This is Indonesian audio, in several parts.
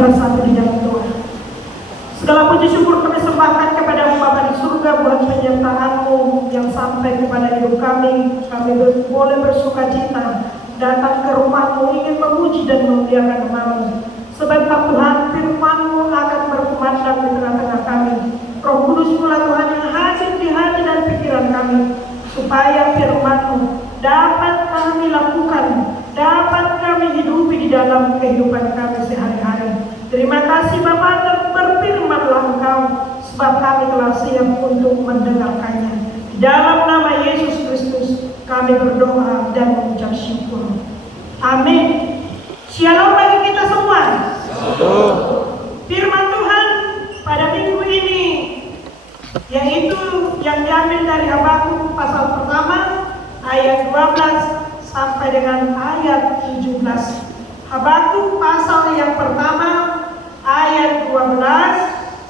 bersatu di dalam doa. Segala puji syukur kami sembahkan kepada Bapa di surga buat penyertaan-Mu yang sampai kepada hidup kami. Kami boleh bersukacita datang ke rumah-Mu, ingin memuji dan memuliakan nama-Mu. Sebab Tuhan, firman-Mu akan berkumandang di tengah-tengah kami. Roh Kudus pula Tuhan yang hadir di hati dan pikiran kami, supaya firman-Mu dapat kami lakukan, dapat kami hidupi di dalam kehidupan kami sehari-hari. Terima kasih Bapa, berfirmanlah Engkau, sebab kami telah siap untuk mendengarkannya. Di dalam nama Yesus Kristus kami berdoa dan mengucap syukur. Amin. Shalom bagi kita semua. Firman Tuhan pada minggu ini yaitu yang diambil dari Habakuk pasal pertama ayat 12 sampai dengan ayat 17. Habakuk pasal yang pertama ayat 12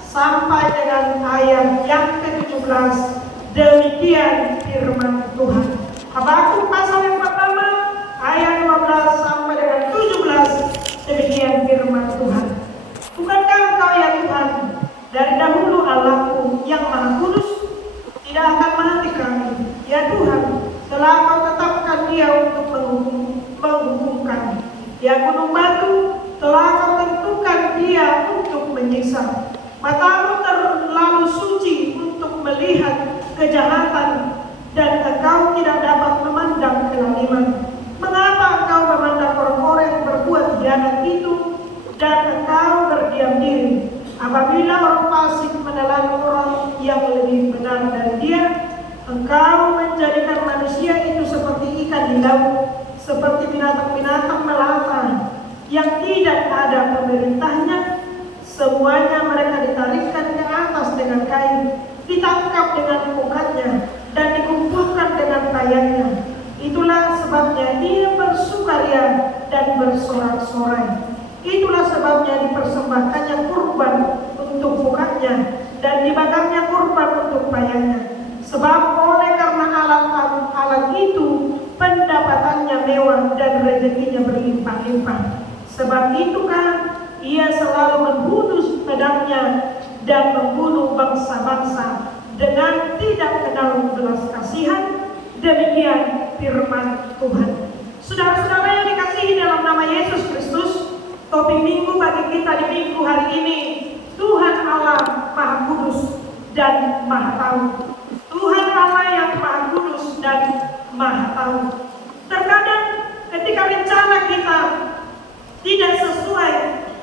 sampai dengan ayat yang ke-17. Demikian firman Tuhan. Habakuk pasal yang pertama ayat 12 sampai dengan 17. Demikian firman Tuhan. Bukankah Engkau ya Tuhan dari dahulu Allahku yang Maha Kudus, tidak akan mati kami. Ya Tuhan, telah Kau tetapkan Dia untuk menghukum kami. Ya gunung batu, telah Kau tentukan Dia untuk menyiksa. Matamu terlalu suci untuk melihat kejahatan, dan Engkau tidak dapat memandang kelaliman. Mengapa Engkau memandang orang-orang yang berbuat khianat itu, dan Engkau berdiam diri apabila orang fasik menelan orang yang lebih benar dari dia? Engkau menjadikan manusia itu seperti ikan di laut, seperti binatang-binatang melata yang tidak ada pemerintahnya. Semuanya mereka ditarikkan ke atas dengan kain, ditangkap dengan pukatnya, dan dikumpulkan dengan kayanya. Itulah sebabnya dia bersukaria dan bersorak-sorai. Itulah sebabnya dipersembahkannya kurban untuk pukatnya, dan dibakarnya kurban untuk payahnya. Sebab oleh karena alat itu pendapatannya mewah dan rezekinya berlimpah-limpah. Sebab itu kan ia selalu membunuh pedangnya dan membunuh bangsa-bangsa dengan tidak kenal belas kasihan. Demikian firman Tuhan. Saudara-saudara yang dikasihi dalam nama Yesus Kristus, topik minggu bagi kita di minggu hari ini, Tuhan Allah Maha Kudus dan Maha Tahu. Tuhan Allah yang Maha Kudus dan Maha Tahu. Terkadang ketika rencana kita tidak sesuai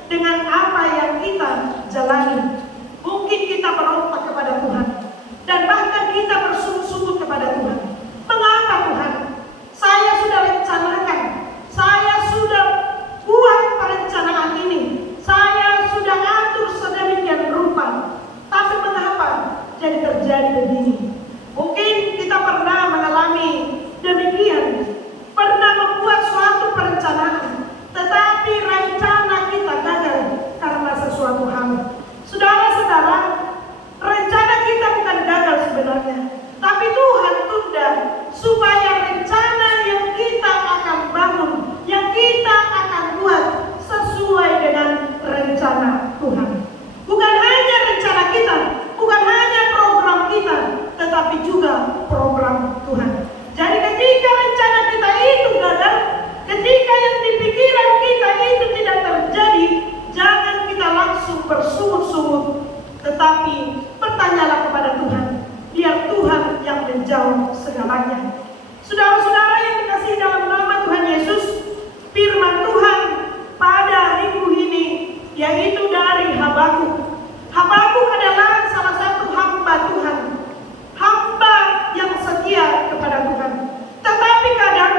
dengan apa yang kita jalani, mungkin kita berontak kepada Tuhan, dan bahkan kita bersungguh-sungguh kepada Tuhan. Mengapa Tuhan? Saya sudah rencanakan, saya sudah buat perencanaan ini, saya sudah atur sedemikian rupa, tapi mengapa jadi terjadi begini? Mungkin kita pernah mengalami demikian, pernah membuat suatu perencanaan, tetapi rencana kita gagal karena sesuatu hal. Saudara-saudara, rencana kita bukan gagal sebenarnya, tapi Tuhan tunda supaya rencana yang kita akan bangun, yang kita akan buat sesuai dengan rencana Tuhan. Bukan hanya rencana kita, bukan hanya program kita, tetapi juga program Tuhan. Jadi ketika rencana kita itu gagal, ketika yang di pikiran kita itu tidak terjadi, jangan kita langsung bersungut-sungut, tetapi bertanyalah kepada Tuhan. Biar Tuhan yang menjawab segalanya. Saudara-saudara yang dikasihi dalam nama Tuhan Yesus, firman Tuhan pada minggu ini yaitu dari Habakuk. Habakuk adalah salah satu hamba Tuhan, hamba yang setia kepada Tuhan. Tetapi kadang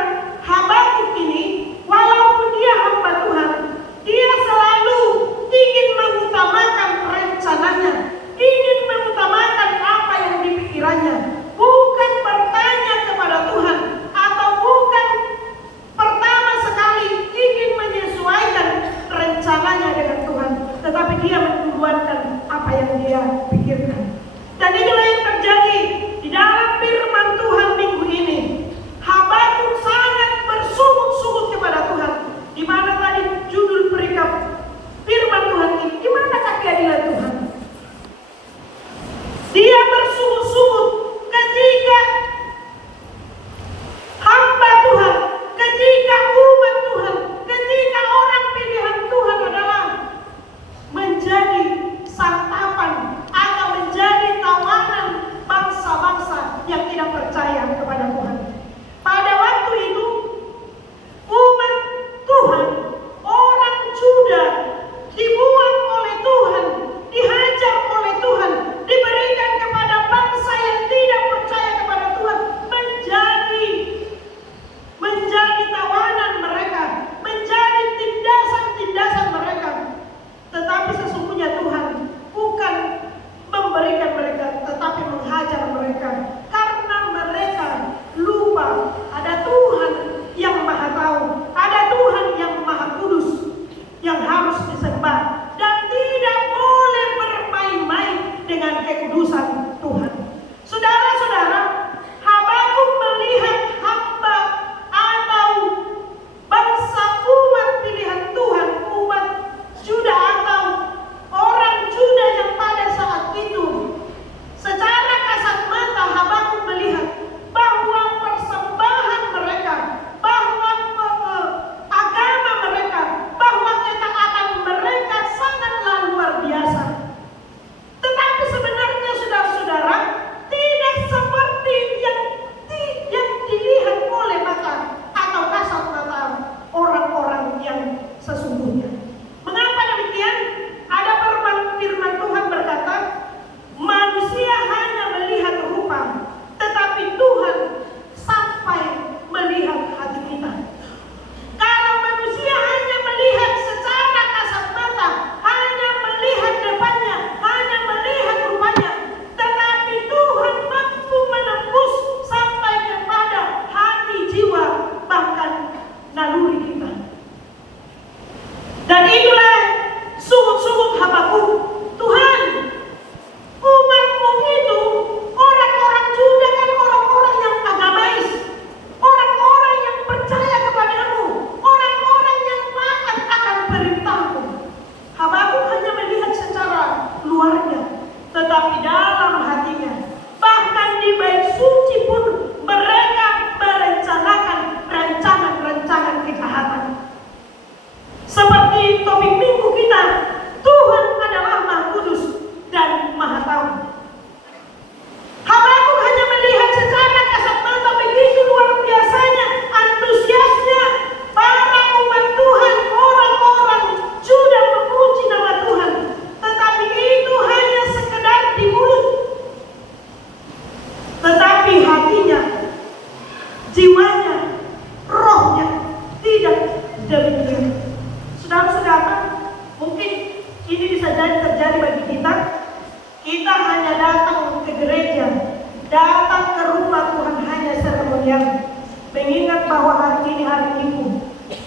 Habakuk ini, walaupun dia hamba Tuhan, dia selalu ingin mengutamakan rencananya, ingin mengutamakan apa yang dipikirannya, bukan bertanya kepada Tuhan, atau bukan pertama sekali ingin menyesuaikan rencananya dengan Tuhan, tetapi dia menduluankan apa yang dia pikirkan. Dan inilah yang terjadi di dalam firman Tuhan minggu ini. Habakuk sangat bersungut-sungut kepada Tuhan, di mana tadi judul perikop firman Tuhan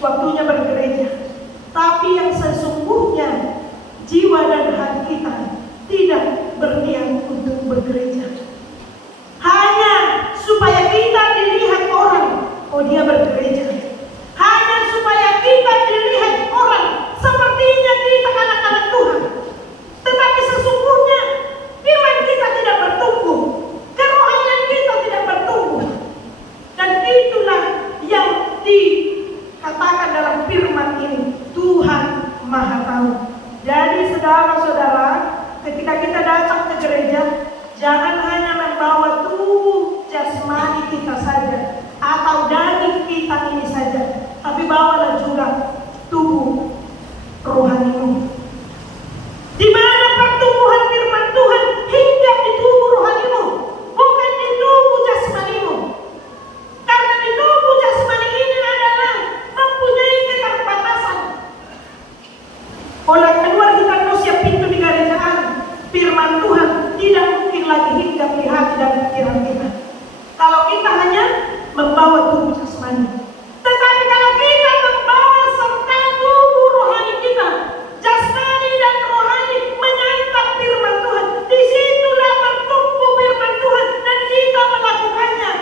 waktunya bergereja. Tapi yang sesungguhnya jiwa dan hati kita tidak berniat untuk bergereja. Hanya supaya kita dilihat orang, oh dia bergereja. Hanya supaya kita dilihat orang, sepertinya kita anak-anak Tuhan. Tetapi sesungguhnya iman kita tidak bertumbuh, kerohanian kita tidak bertumbuh. Dan itulah yang dikatakan dalam firman ini, Tuhan Maha Tahu. Jadi saudara-saudara, ketika kita datang ke gereja, jangan hanya membawa tubuh jasmani kita saja atau daging kita ini saja, tapi bawalah juga tubuh rohanimu. Di mana pertumbuhan firman Tuhan hingga di tubuh rohanimu, bukan di tubuh jasmanimu. Karena di tubuh jasmani ini adalah mempunyai keterbatasan. Oleh keluar kita usia pintu di gerejaan, firman Tuhan tidak mungkin lagi hingga di hati dan pikiran kita. Kalau kita hanya membawa tubuh jasmani. Tetapi kalau kita membawa serta tubuh rohani kita, jasmani dan rohani menyantap firman Tuhan, disitulah bertumbuh firman Tuhan dan kita melakukannya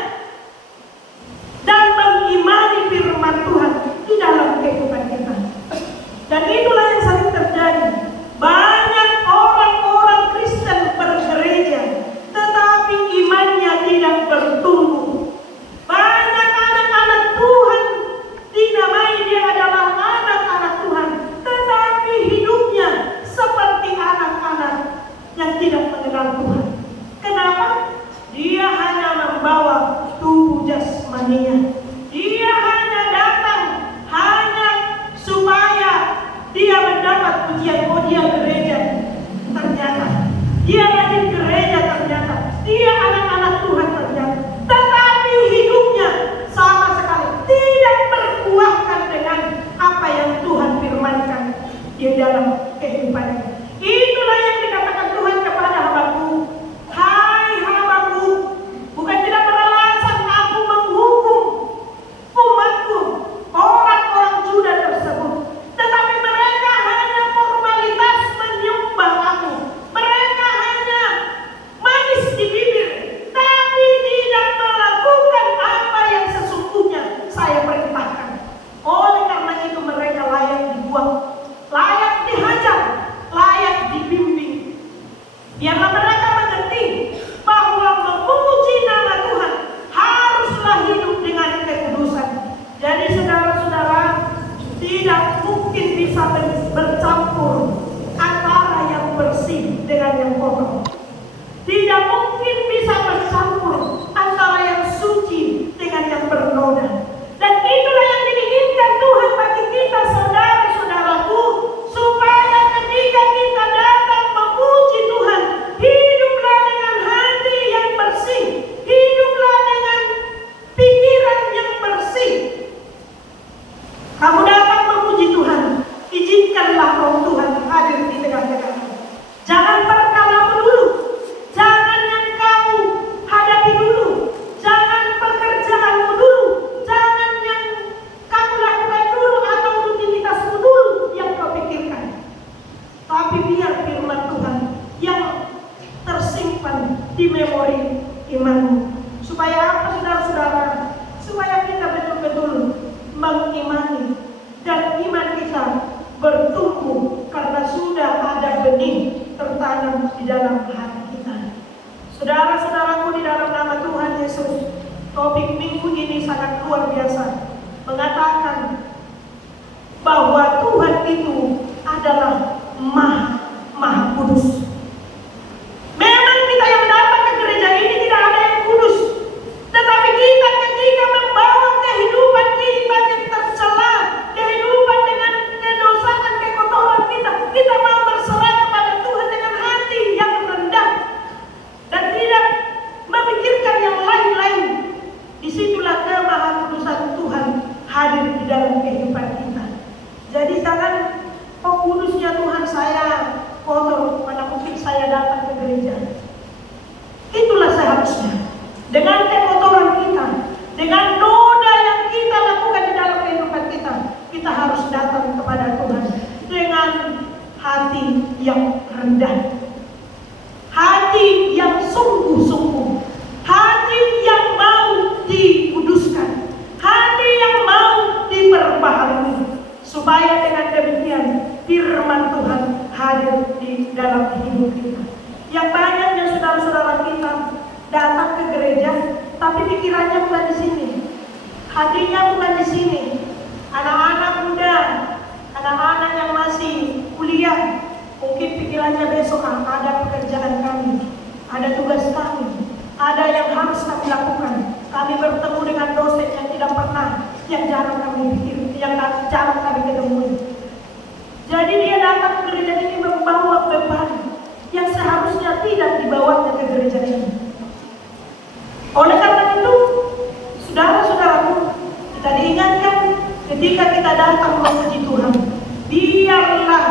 dan mengimani firman Tuhan di dalam kehidupan kita. Dan itulah yang sering terjadi. Banyak orang-orang Kristen bergereja, tetapi imannya tidak bertumbuh. Banyak anak-anak Tuhan dinamai dia adalah anak-anak Tuhan, tetapi hidupnya seperti anak-anak yang tidak mengenal Tuhan. Kenapa? Dia hanya membawa tubuh jasmaninya. Dia hanya datang hanya supaya dia mendapat pujian. Oh, dia gereja, ternyata dia rajin gereja, ternyata dia anak-anak Tuhan, ternyata. Tetapi hidupnya sama sekali tidak berbuahkan dengan apa yang Tuhan firmankan di dalam kehidupannya. Itulah yang dikatakan Tuhan kepada Habakuk. Hai Habakuk, bukan tidak beralasan aku menghukum umatku, orang-orang Juda tersebut, tetapi mereka hanya formalitas menyembah aku. Mereka hanya manis di bibir, tapi tidak melakukan apa yang sesungguhnya saya perintahkan. Oleh karena itu mereka layak dibuang, layak dihajar, layak dibimbing. Biarlah mereka mengerti bahwa memuji nama Tuhan haruslah hidup dengan kekudusan. Jadi saudara-saudara, tidak mungkin bisa bercampur antara yang bersih dengan yang kotor. Tidak mungkin bisa bercampur antara yang suci dengan yang bernoda. Dan itulah yang diinginkan Tuhan bagi kita, saudara-saudaraku, supaya ketika kita datang memuji Tuhan, hiduplah dengan hati yang bersih, hiduplah dengan pikiran yang bersih. Kamu datang memuji Tuhan, izinkanlah Roh Tuhan hadir di tengah-tengahmu. Jangan perkaramu dulu, jangan yang kau hadapi dulu, jangan pekerjaanmu dulu, jangan yang kamu lakukan dulu atau rutinitasmu dulu yang kau pikirkan. Tapi biar firman Tuhan yang tersimpan di memori imanmu. Supaya apa, saudara-saudara? Supaya kita betul-betul mengimani dan iman kita bertumbuh karena sudah ada benih tertanam di dalam hati kita. Saudara-saudaraku, di dalam nama Tuhan Yesus, topik minggu ini sangat luar biasa, mengatakan bahwa Tuhan itu adalah Maha Kudus. Memang kita yang datang ke gereja ini tidak ada yang kudus, tetapi kita ketika membawa kehidupan kita yang tercela, kehidupan dengan kedosaan, kekotoran kita mau berserah kepada Tuhan dengan hati yang rendah dan tidak memikirkan yang lain-lain. Disitulah kemahakudusan Tuhan hadir di dalam kehidupan kita. Jadi jangan, oh kudusnya Tuhan saya kotor, mana mungkin saya datang ke gereja. Itulah seharusnya. Dengan kekotoran kita, dengan noda yang kita lakukan di dalam kehidupan kita, hati yang rendah, hati yang sungguh-sungguh, hati yang mau dikuduskan, hati yang mau diperbaharui, supaya dengan demikian firman Tuhan hadir di dalam hidup kita. Yang banyaknya saudara-saudara kita datang ke gereja, tapi pikirannya bukan di sini, hatinya bukan di sini. Anak-anak muda, anak-anak yang masih kuliah, mungkin pikirannya besok ada pekerjaan kami, ada tugas kami, ada yang harus kami lakukan. Kami bertemu dengan dosen yang tidak pernah, yang jarang kami pikir, yang jarang kami ketemui. Jadi dia datang ke gereja ini membawa beban yang seharusnya tidak dibawanya ke gereja ini. Oleh karena itu, saudara-saudaraku, kita diingatkan ketika kita datang memuji Tuhan, biarlah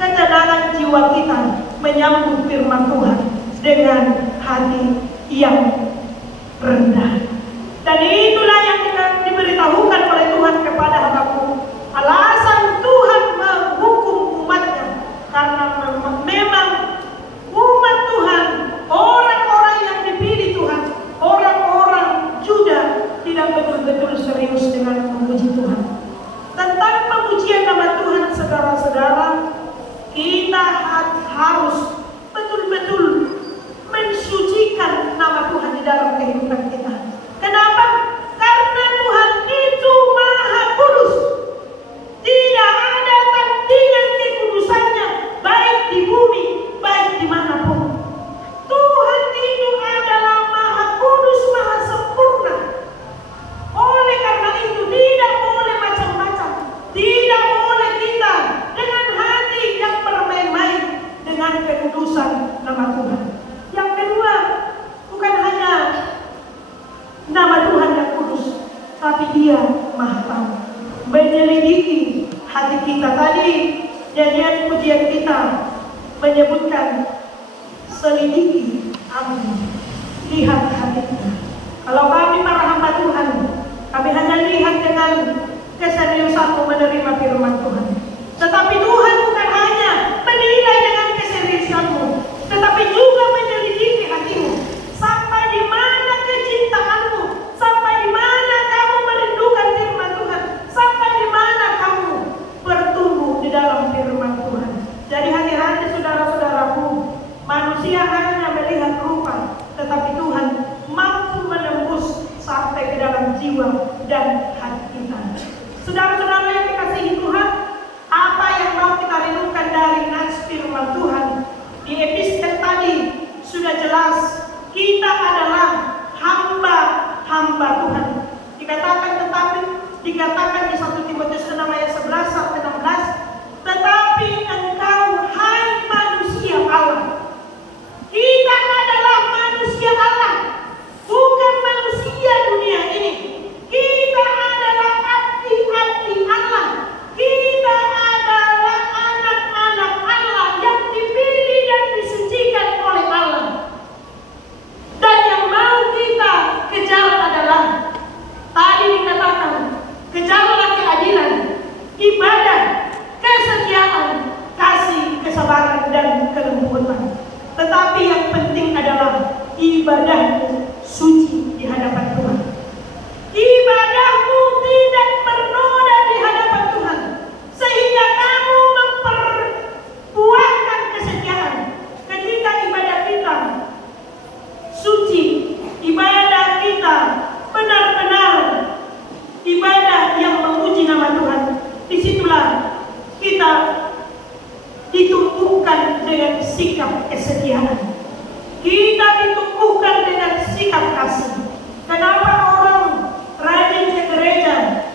ketenangan jiwa kita menyambut firman Tuhan dengan hati yang rendah. Dan itulah yang kita diberitahukan oleh Tuhan kepada Habakuk. Alasan Tuhan menghukum umatnya karena memang umat Tuhan, orang-orang yang dipilih Tuhan, orang-orang Juda tidak betul-betul serius dengan memuji Tuhan. Tentang pemujian nama Tuhan, saudara-saudara, kita harus betul-betul mensucikan nama Tuhan di dalam kehidupan kita. Kenapa? Karena Tuhan itu Maha Kudus. Tidak ada tandingan kekudusannya, baik di bumi, baik dimanapun. Tuhan itu adalah Maha Kudus, Maha Sempurna. Oleh karena itu tidak boleh macam-macam, tidak boleh kita dengan hati yang bermain-main dengan kekudusan nama Tuhan. Yang kedua, bukan hanya nama Tuhan yang kudus, tapi Dia Maha Tahu, menyelidiki hati kita. Tadi nyanyian pujian kita menyebutkan selidiki kami, lihat hati kita. Kalau kami para hamba Tuhan, kami hanya lihat dengan keseriusan menerima firman Tuhan. Tetapi Tuhan bukan hanya menilai dengan keseriusanmu, tetapi juga menyelidiki hatimu. Sampai di mana kecintaanmu, sampai di mana kamu merindukan firman Tuhan, sampai di mana kamu bertumbuh di dalam firman Tuhan. Jadi hati-hati saudara-saudaraku, manusia hanya melihat rupa, tetapi Tuhan mampu menembus sampai ke dalam jiwa dan hati kita. Saudara-saudara yang dikasihi Tuhan, apa yang mau kita renungkan dari nats firman Tuhan di episode tadi sudah jelas. Kita adalah hamba-hamba Tuhan. Dikatakan di 1 Timotius 6 ayat 11 sampai 16, tetapi engkau hai manusia Allah. Kita adalah manusia Allah, bukan manusia dunia ini. Kita adalah abdi-abdi Allah. Kita adalah anak-anak Allah yang dipilih dan disucikan oleh Allah. Dan yang mau kita kejar adalah, tadi dikatakan, kejarlah keadilan, ibadah, kesetiaan, kasih, kesabaran, dan kelembutan. Tetapi yang penting adalah ibadahmu suci di hadapan Tuhan. Ibadahmu tidak bernoda di hadapan Tuhan, sehingga kamu memperbuahkan kesetiaan. Ketika ibadah kita suci, ibadah kita benar-benar ibadah yang memuji nama Tuhan, disitulah kita ditumbuhkan dengan sikap kesetiaan. Kita ditumbuhkan dengan sikap kasih. Kenapa orang rajin ke gereja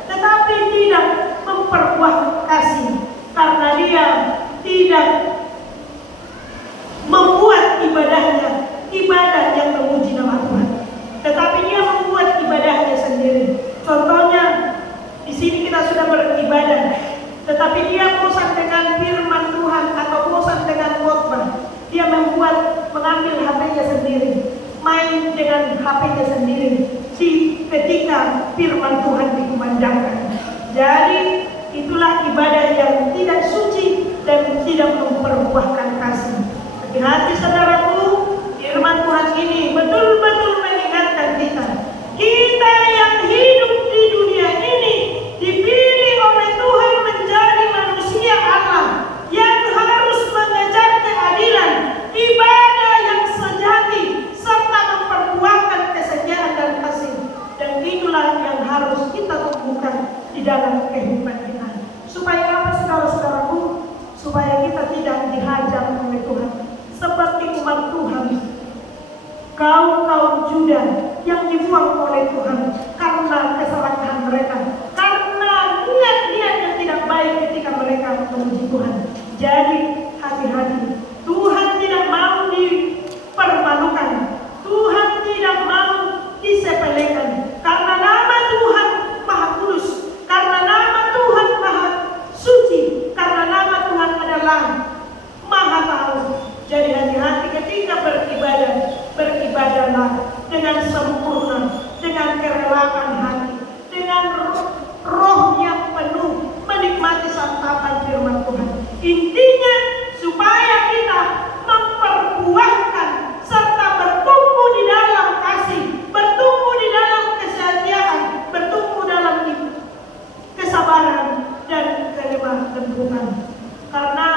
tetapi tidak memperbuah kasih? Karena dia tidak membuat ibadahnya ibadah yang memuji nama Tuhan, tetapi dia membuat ibadahnya sendiri. Contohnya, di sini kita sudah beribadah, tetapi dia bosan dengan firman Tuhan atau bosan dengan khotbah. Dia mengambil HP-nya sendiri, main dengan HP-nya sendiri ketika firman Tuhan dikumandangkan. Jadi itulah ibadah yang tidak suci dan tidak memperbuahkan kasih. Hati-hati saudaraku, firman Tuhan ini betul-betul mengingatkan kita. Kita yang hidup di dunia ini dipilih oleh Tuhan menjadi manusia Allah yang harus mengejar keadilan, ibadah yang sejati, serta memperbuahkan kesetiaan dan kasih. Dan itulah yang harus kita tumbuhkan di dalam kehidupan kita. Supaya apa saudara-saudaraku? Supaya kita tidak dihajar oleh Tuhan seperti umat Tuhan, kaum Juda yang dibuang oleh Tuhan karena kesalahan mereka, karena niat-niat yang tidak baik ketika mereka memuji Tuhan. Jadi hati-hati, Tuhan tidak mau dipermalukan, Tuhan tidak mau disepelekan, karena nama Tuhan Maha Kudus, karena nama Tuhan Maha Suci, karena nama Tuhan adalah Maha Tahu. Jadi hati-hati ketika beribadahlah dengan sempurna, dengan kerelaan hati, dengan roh yang penuh, menikmati santapan firman Tuhan. Intinya supaya kita memperbuahkan serta bertumbuh di dalam kasih, bertumbuh di dalam kesetiaan, bertumbuh dalam kesabaran dan kelemah lembutan. Karena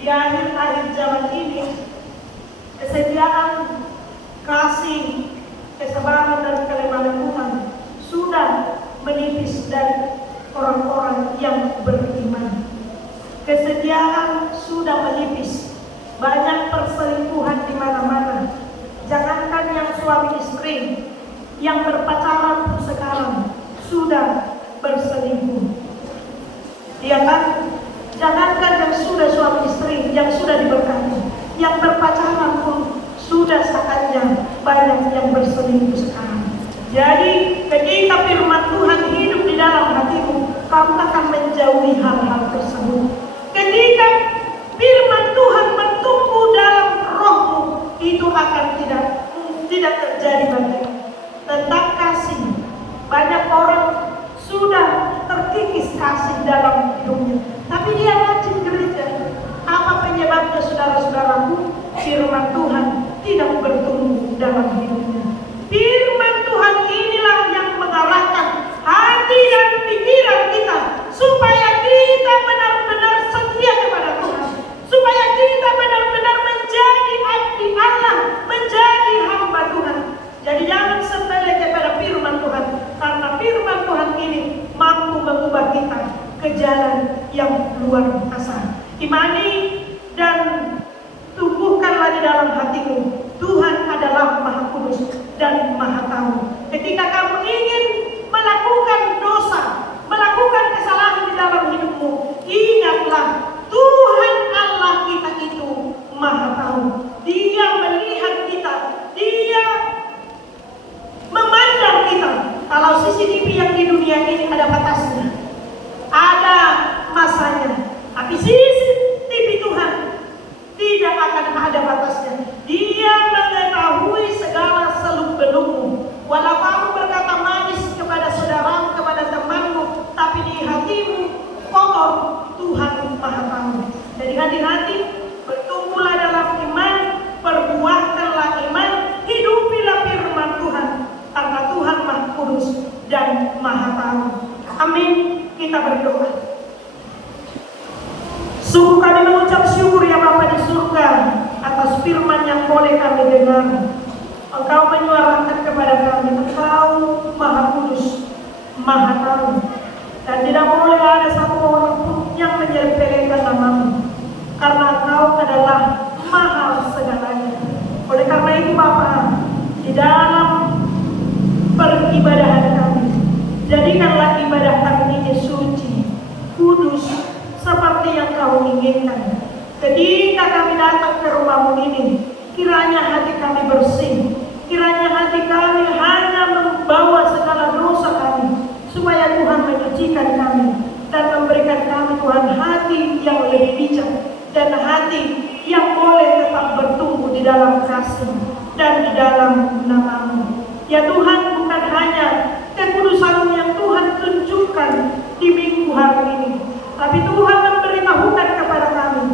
di akhir-akhir zaman ini, kesetiaan, kasih, kesabaran dan kelemah lembutan sudah menipis dari orang-orang yang beriman. Kesetiaan sudah menipis, banyak perselingkuhan di mana-mana. Jangankan yang suami istri, yang berpacaran pun sekarang sudah berselingkuh. Ya kan? Jangankan yang sudah suami istri, yang sudah diberkati, yang berpacaran pun sudah saatnya banyak yang berselingkuh sekarang. Jadi ketika firman Tuhan hidup di dalam hatimu, kamu akan menjauhi hal-hal tersebut. Ketika firman Tuhan bertumbuh dalam rohmu, itu akan tidak terjadi bagimu. Tentang kasih, banyak orang sudah terkikis kasih dalam hidupnya, tapi dia rajin gereja. Apa penyebabnya saudara-saudaraku? Firman Tuhan tidak bertumbuh dalam hidupnya. Firman Tuhan inilah yang mengarahkan hati dan pikiran kita supaya kita benar-benar setia kepada Tuhan, supaya kita benar-benar menjadi abdi Allah, menjadi hamba Tuhan. Jadi jangan sepele kepada firman Tuhan, karena firman Tuhan ini mampu mengubah kita ke jalan yang luar biasa. Imani dan tumbuhkanlah di dalam hatimu, Tuhan adalah Maha Kudus dan Maha Tahu. Ketika kamu ingin melakukan dosa, melakukan kesalahan di dalam hidupmu, ingatlah Tuhan Allah kita itu Maha Tahu. Dia melihat kita, Dia memandang kita. Kalau CCTV yang di dunia ini ada batasnya, ada masanya, tapi CCTV Tuhan tidak akan ada batasnya. Dia mengetahui segala seluk-belukmu. Walau kamu berkata manis kepada saudaramu, kepada temanmu, tapi di hatimu kotor, Tuhan Maha Tahu. Jadi hati-hati, bertumbuhlah dalam iman, perbuahkanlah iman, hidupilah firman Tuhan, karena Tuhan Maha Kudus dan Maha Tahu. Amin. Kita berdoa. Sungguh kami mengucap syukur ya Bapa di surga atas firman yang boleh kami dengar. Engkau menyuarakan kepada kami, Engkau Maha Kudus, Maha Tahu, dan tidak boleh ada satu orang pun yang menyepelekan namamu, karena Engkau adalah Maha segalanya. Oleh karena itu Bapa, di dalam peribadahan kami, jadikanlah ibadah kami ini suci, kudus, seperti yang Kau inginkan. Ketika kami datang ke rumah-Mu ini, kiranya hati kami bersih, kiranya hati kami hanya membawa segala dosa kami, supaya Tuhan menyucikan kami dan memberikan kami Tuhan hati yang lebih bijak dan hati yang boleh tetap bertumbuh di dalam kasih dan di dalam nama-Mu. Ya Tuhan, bukan hanya kekudusan-Mu yang Tuhan tunjukkan di minggu hari ini, tapi Tuhan memberitahukan kepada kami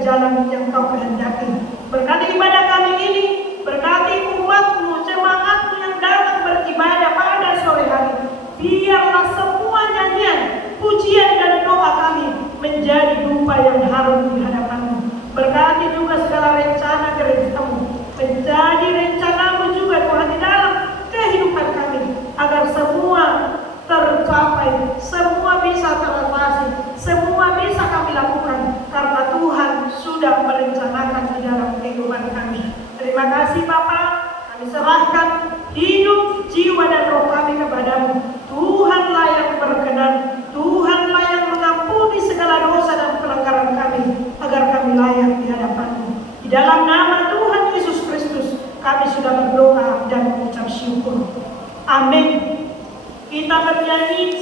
ke jalan yang Kau kehendaki. Berkati ibadah kami ini, berkati umat-Mu, jemaat-Mu yang datang beribadah pada sore hari. Biarlah semua nyanyian, pujian dan doa kami menjadi dupa yang harum di hadapan-Mu. Berkati juga segala rencana gereja-Mu, menjadi rencana-Mu juga Tuhan di dalam kehidupan kami, agar semua tercapai, semua bisa teratasi, semua bisa kami lakukan karena Tuhan sudah merencanakan di dalam kehidupan kami. Terima kasih Bapa, kami serahkan hidup, jiwa dan roh kami kepadamu. Tuhanlah yang berkenan, Tuhanlah yang mengampuni segala dosa dan pelanggaran kami, agar kami layak di hadapan-Mu. Di dalam nama Tuhan Yesus Kristus kami sudah berdoa dan mengucap syukur. Amin. Kita bernyanyi